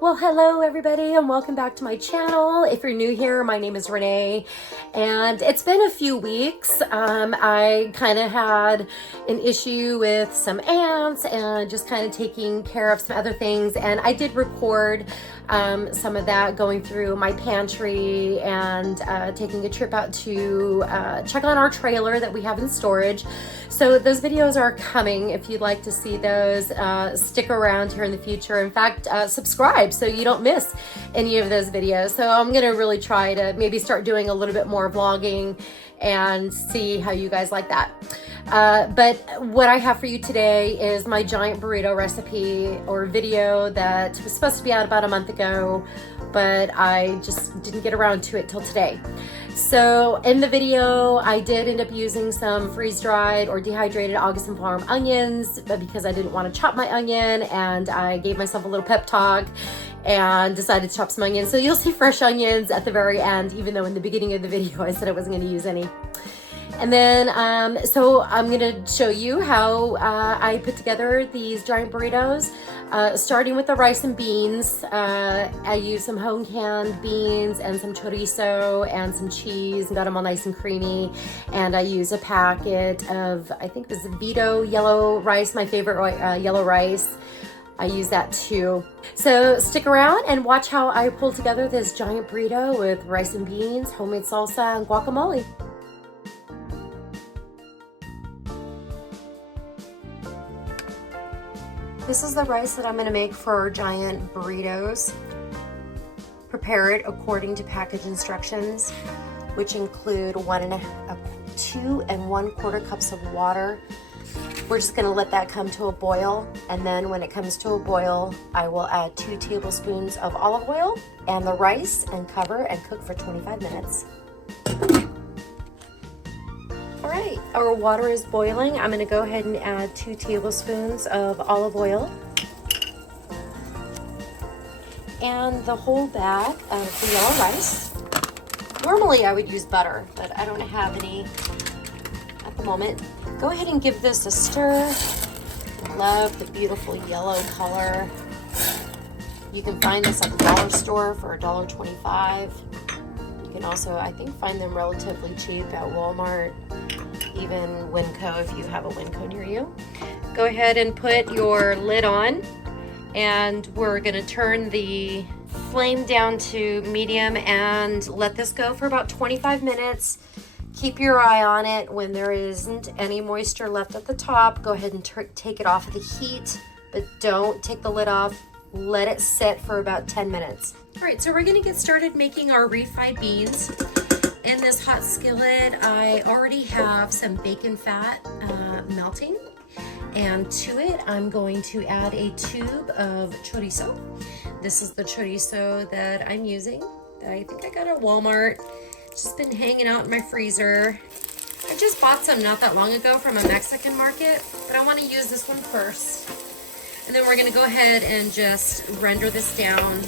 Well, hello everybody and welcome back to my channel. If you're new here, my name is Renee and it's been a few weeks. I kind of had an issue with some ants and just kind of taking care of some other things, and I did record some of that going through my pantry and taking a trip out to check on our trailer that we have in storage. So those videos are coming. If you'd like to see those, stick around here in the future. In fact, subscribe so you don't miss any of those videos. So I'm gonna really try to maybe start doing a little bit more vlogging and see how you guys like that. But what I have for you today is my giant burrito recipe or video that was supposed to be out about a month ago, but I just didn't get around to it till today. So in the video, I did end up using some freeze-dried or dehydrated August and Farm onions, but because I didn't want to chop my onion, and I gave myself a little pep talk and decided to chop some onions. So you'll see fresh onions at the very end, even though in the beginning of the video I said I wasn't going to use any. And then, so I'm gonna show you how I put together these giant burritos, starting with the rice and beans. I used some home canned beans and some chorizo and some cheese and got them all nice and creamy. And I used a packet of, I think it was Vito yellow rice, my favorite yellow rice. I use that too. So stick around and watch how I pull together this giant burrito with rice and beans, homemade salsa, and guacamole. This is the rice that I'm going to make for our giant burritos. Prepare it according to package instructions, which include 2 1/4 cups of water. We're just going to let that come to a boil, and then when it comes to a boil, I will add 2 tablespoons of olive oil and the rice and cover and cook for 25 minutes. All right, our water is boiling. I'm gonna go ahead and add 2 tablespoons of olive oil and the whole bag of the yellow rice. Normally I would use butter, but I don't have any at the moment. Go ahead and give this a stir. Love the beautiful yellow color. You can find this at the dollar store for $1.25. You can also, I think, find them relatively cheap at Walmart, even Winco if you have a Winco near you. Go ahead and put your lid on, and we're gonna turn the flame down to medium and let this go for about 25 minutes. Keep your eye on it. When there isn't any moisture left at the top, go ahead and take it off of the heat, but don't take the lid off. Let it sit for about 10 minutes. All right, so we're gonna get started making our refried beans. In this hot skillet, I already have some bacon fat melting, and to it, I'm going to add a tube of chorizo. This is the chorizo that I'm using. I think I got at Walmart. It's just been hanging out in my freezer. I just bought some not that long ago from a Mexican market, but I want to use this one first. And then we're gonna go ahead and just render this down.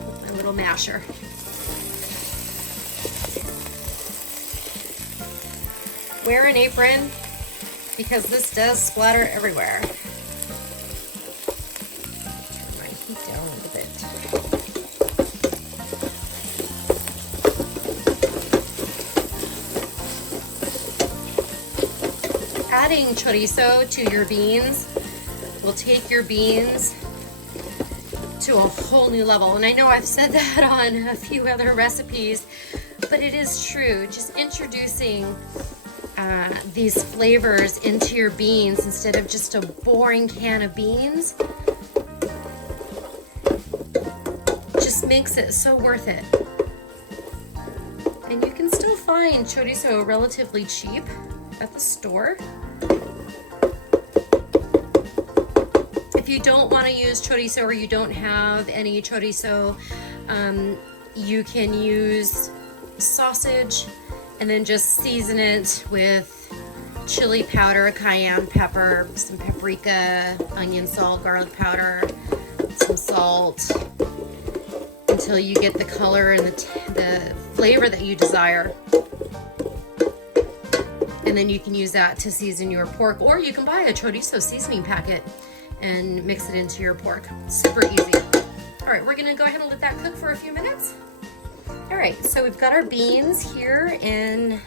With my little masher. Wear an apron because this does splatter everywhere. Turn my heat down a little bit. Adding chorizo to your beans will take your beans to a whole new level. And I know I've said that on a few other recipes, but it is true. Just introducing these flavors into your beans instead of just a boring can of beans just makes it so worth it. And you can still find chorizo relatively cheap at the store. If you don't want to use chorizo or you don't have any chorizo, you can use sausage and then just season it with chili powder, cayenne pepper, some paprika, onion salt, garlic powder, some salt, until you get the color and the flavor that you desire. And then you can use that to season your pork, or you can buy a chorizo seasoning packet and mix it into your pork. Super easy. All right, we're gonna go ahead and let that cook for a few minutes. All right, so we've got our beans here in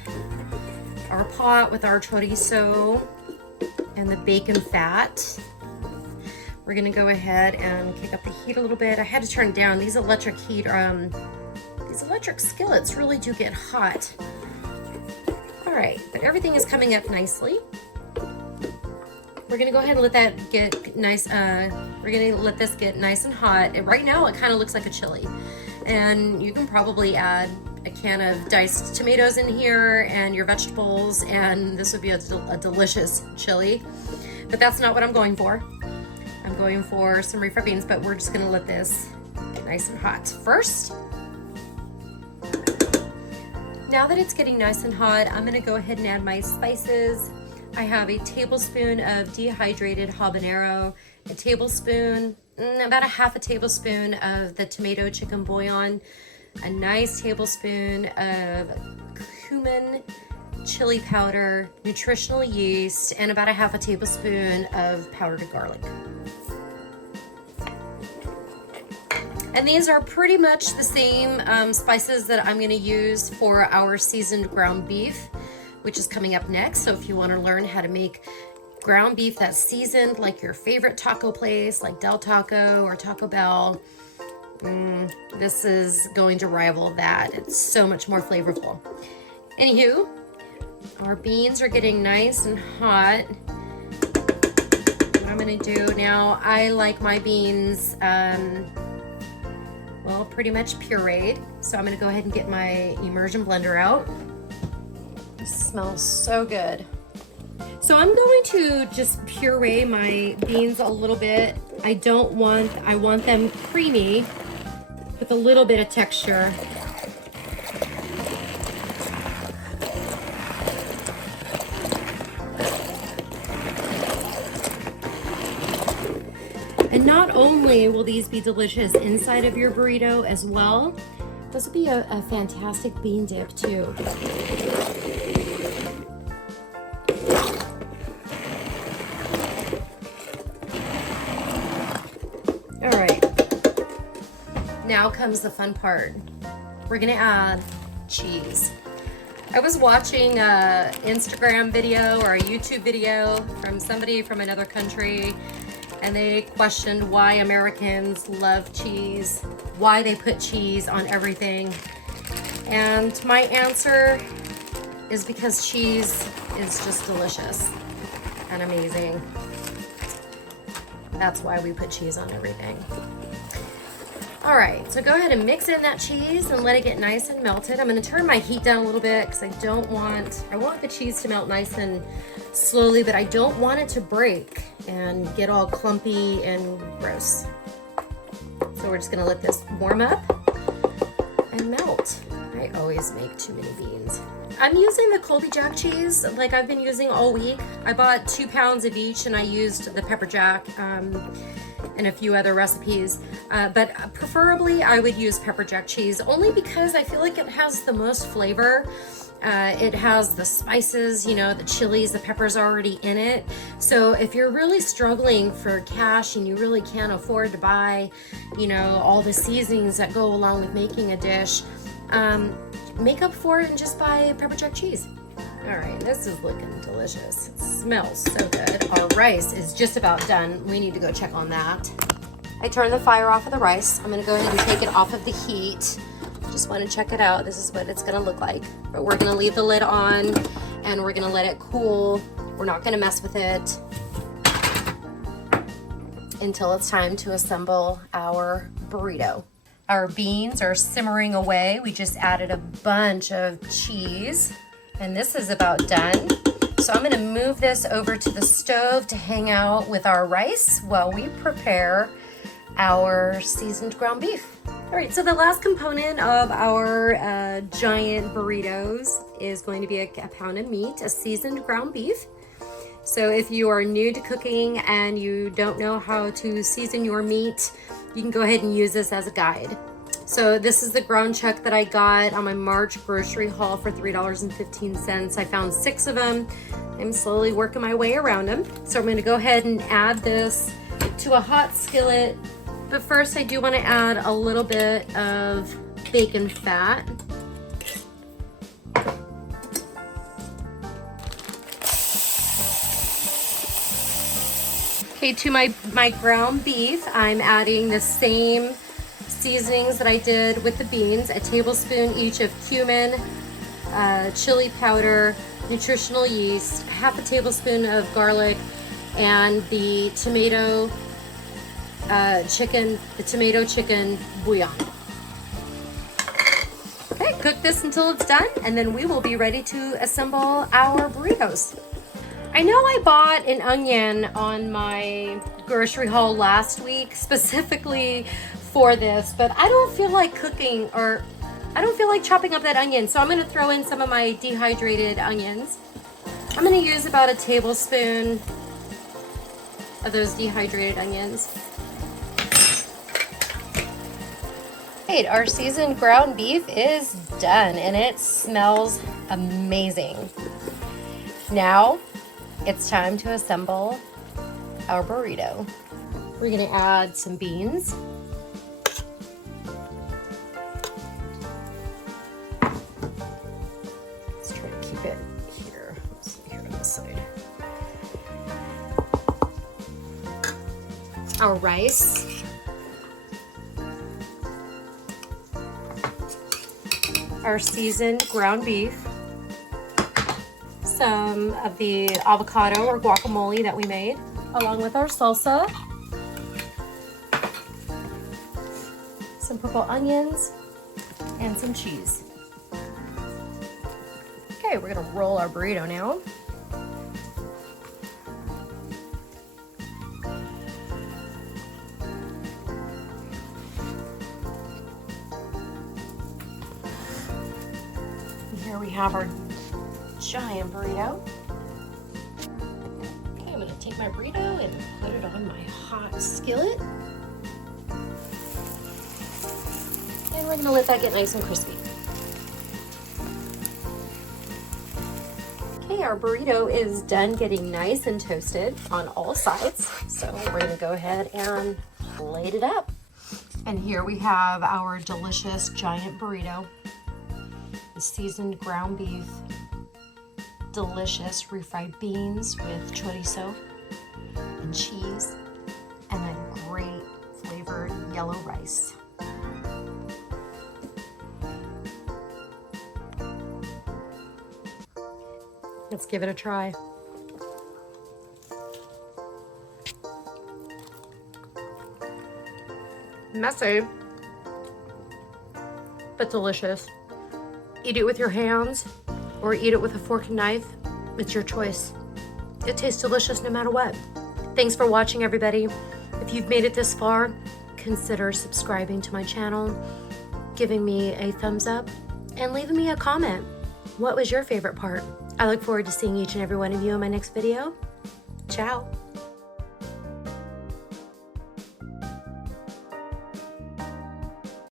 our pot with our chorizo and the bacon fat. We're gonna go ahead and kick up the heat a little bit. I had to turn it down. These electric skillets really do get hot. All right, but everything is coming up nicely. We're gonna go ahead and let that get nice. We're gonna let this get nice and hot. And right now it kind of looks like a chili. And you can probably add a can of diced tomatoes in here and your vegetables, and this would be a delicious chili. But that's not what I'm going for. I'm going for some refried beans, but we're just gonna let this get nice and hot first. Now that it's getting nice and hot, I'm gonna go ahead and add my spices. I have a tablespoon of dehydrated habanero, a tablespoon, about a half a tablespoon of the tomato chicken bouillon, a nice tablespoon of cumin, chili powder, nutritional yeast, and about a half a tablespoon of powdered garlic. And these are pretty much the same spices that I'm gonna use for our seasoned ground beef, which is coming up next. So if you wanna learn how to make ground beef that's seasoned like your favorite taco place, like Del Taco or Taco Bell, this is going to rival that. It's so much more flavorful. Anywho, our beans are getting nice and hot. What I'm gonna do now, I like my beans, well, pretty much pureed. So I'm gonna go ahead and get my immersion blender out. It smells so good. So I'm going to just puree my beans a little bit. I want them creamy with a little bit of texture. And not only will these be delicious inside of your burrito as well, this will be a fantastic bean dip too. All right, now comes the fun part. We're gonna add cheese. I was watching an Instagram video or a YouTube video from somebody from another country, and they questioned why Americans love cheese, why they put cheese on everything. And my answer is because cheese is just delicious and amazing. That's why we put cheese on everything. All right, so go ahead and mix in that cheese and let it get nice and melted. I'm gonna turn my heat down a little bit because I want the cheese to melt nice and slowly, but I don't want it to break and get all clumpy and gross. So we're just gonna let this warm up and melt. I always make too many beans. I'm using the Colby Jack cheese like I've been using all week. I bought 2 pounds of each and I used the pepper jack and a few other recipes. But preferably I would use pepper jack cheese only because I feel like it has the most flavor. It has the spices, you know, the chilies, the peppers already in it. So if you're really struggling for cash and you really can't afford to buy, you know, all the seasonings that go along with making a dish, make up for it and just buy pepper jack cheese. All right, this is looking delicious. It smells so good. Our rice is just about done. We need to go check on that. I turned the fire off of the rice. I'm gonna go ahead and take it off of the heat. Just want to check it out. This is what it's gonna look like. But we're gonna leave the lid on and we're gonna let it cool. We're not gonna mess with it until it's time to assemble our burrito. Our beans are simmering away. We just added a bunch of cheese and this is about done. So I'm gonna move this over to the stove to hang out with our rice while we prepare our seasoned ground beef. All right, so the last component of our giant burritos is going to be a pound of meat, a seasoned ground beef. So if you are new to cooking and you don't know how to season your meat, you can go ahead and use this as a guide. So this is the ground chuck that I got on my March grocery haul for $3.15. I found 6 of them. I'm slowly working my way around them. So I'm gonna go ahead and add this to a hot skillet. But first I do wanna add a little bit of bacon fat. Okay, to my ground beef, I'm adding the same seasonings that I did with the beans, a tablespoon each of cumin, chili powder, nutritional yeast, half a tablespoon of garlic, and the tomato chicken bouillon. Okay, cook this until it's done, and then we will be ready to assemble our burritos. I know I bought an onion on my grocery haul last week specifically for this, but I don't feel like cooking, or I don't feel like chopping up that onion, so I'm gonna throw in some of my dehydrated onions. I'm gonna use about a tablespoon of those dehydrated onions. Right, our seasoned ground beef is done and it smells amazing. Now it's time to assemble our burrito. We're gonna add some beans. Let's try to keep it here. Let's see here on this side. Our rice. Our seasoned ground beef. Some of the avocado or guacamole that we made, along with our salsa, some purple onions, and some cheese. Okay, we're gonna roll our burrito now. And here we have our giant burrito. Okay, I'm gonna take my burrito and put it on my hot skillet. And we're gonna let that get nice and crispy. Okay, our burrito is done getting nice and toasted on all sides. So we're gonna go ahead and plate it up. And here we have our delicious giant burrito. The seasoned ground beef, delicious refried beans with chorizo and cheese, and a great flavored yellow rice. Let's give it a try. Messy, but delicious. Eat it with your hands or eat it with a fork and knife. It's your choice. It tastes delicious no matter what. Thanks for watching, everybody. If you've made it this far, consider subscribing to my channel, giving me a thumbs up, and leaving me a comment. What was your favorite part? I look forward to seeing each and every one of you in my next video. Ciao.